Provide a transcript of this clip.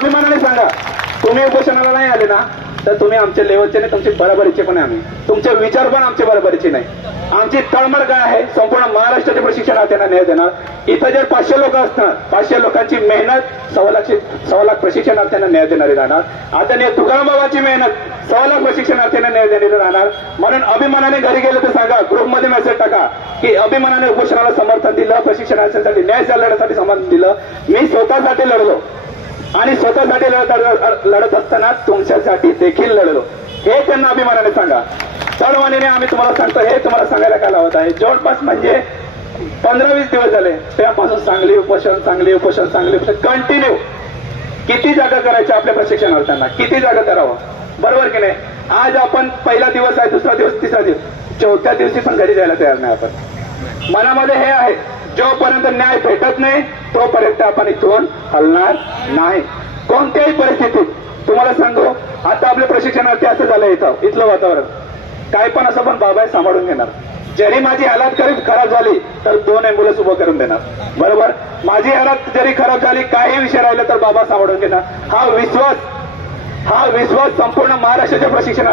अभिमानाने सांगा, तुम्ही उपोषणाला नाही आले ना तर तुम्ही आमच्या लेवलचे नाही, तुमचे बरोबरीचे पण आहे आम्ही, तुमचे विचार पण आमचे बरोबरीचे नाही. आमची तळमळ काय आहे, संपूर्ण महाराष्ट्राच्या प्रशिक्षणार्थ्यांना न्याय देणार. इथं जर 500 लोक असणार, 500 लोकांची मेहनत 1.25 लाख प्रशिक्षणार्थ्यांना न्याय देणारी राहणार. आदरणीय तुकाराम बाबाची मेहनत 1.25 लाख प्रशिक्षणार्थ्यांना न्याय देणारी राहणार. म्हणून अभिमानाने घरी गेलं तर सांगा, ग्रुपमध्ये मेसेज टाका की अभिमानाने उपोषणाला समर्थन दिलं, प्रशिक्षणार्थ्यांसाठी न्याय लढण्यासाठी समर्थन दिलं. मी स्वतःसाठी लढलो आणि स्वतःसाठी लढत असताना तुमच्यासाठी देखील लढलो, हे त्यांना अभिमानाने सांगा. सर्वांनी आम्ही तुम्हाला सांगतो, हे तुम्हाला सांगायला काय लावत आहे. जवळपास म्हणजे 15-20 दिवस झाले त्यापासून सांगली उपोषण कंटिन्यू. किती जागा करायच्या आपल्या प्रशिक्षणार्थ्यांना, किती जागा करावं, बरोबर की नाही. आज आपण पहिला दिवस आहे, दुसरा दिवस, तिसरा दिवस, चौथ्या दिवशी पण घरी जायला तयार नाही आपण. मनामध्ये हे आहे, जोपर्यंत न्याय भेटत नाही तोपर्यंत आपण इथून हलणार नाही कोणत्याही परिस्थितीत. तुम्हाला सांगू, आता आपले प्रशिक्षणार्थी असं झालं, इथलं वातावरण काय पण असं पण बाबा सांभाळून घेणार. जरी माझी हालत खराब झाली तर 2 ॲम्ब्युलन्स उभं करून देणार, बरोबर. माझी हालत जरी खराब झाली, काही विषय राहिला तर बाबा सांभाळून घेणार. हा विश्वास संपूर्ण महाराष्ट्राच्या प्रशिक्षणार्थी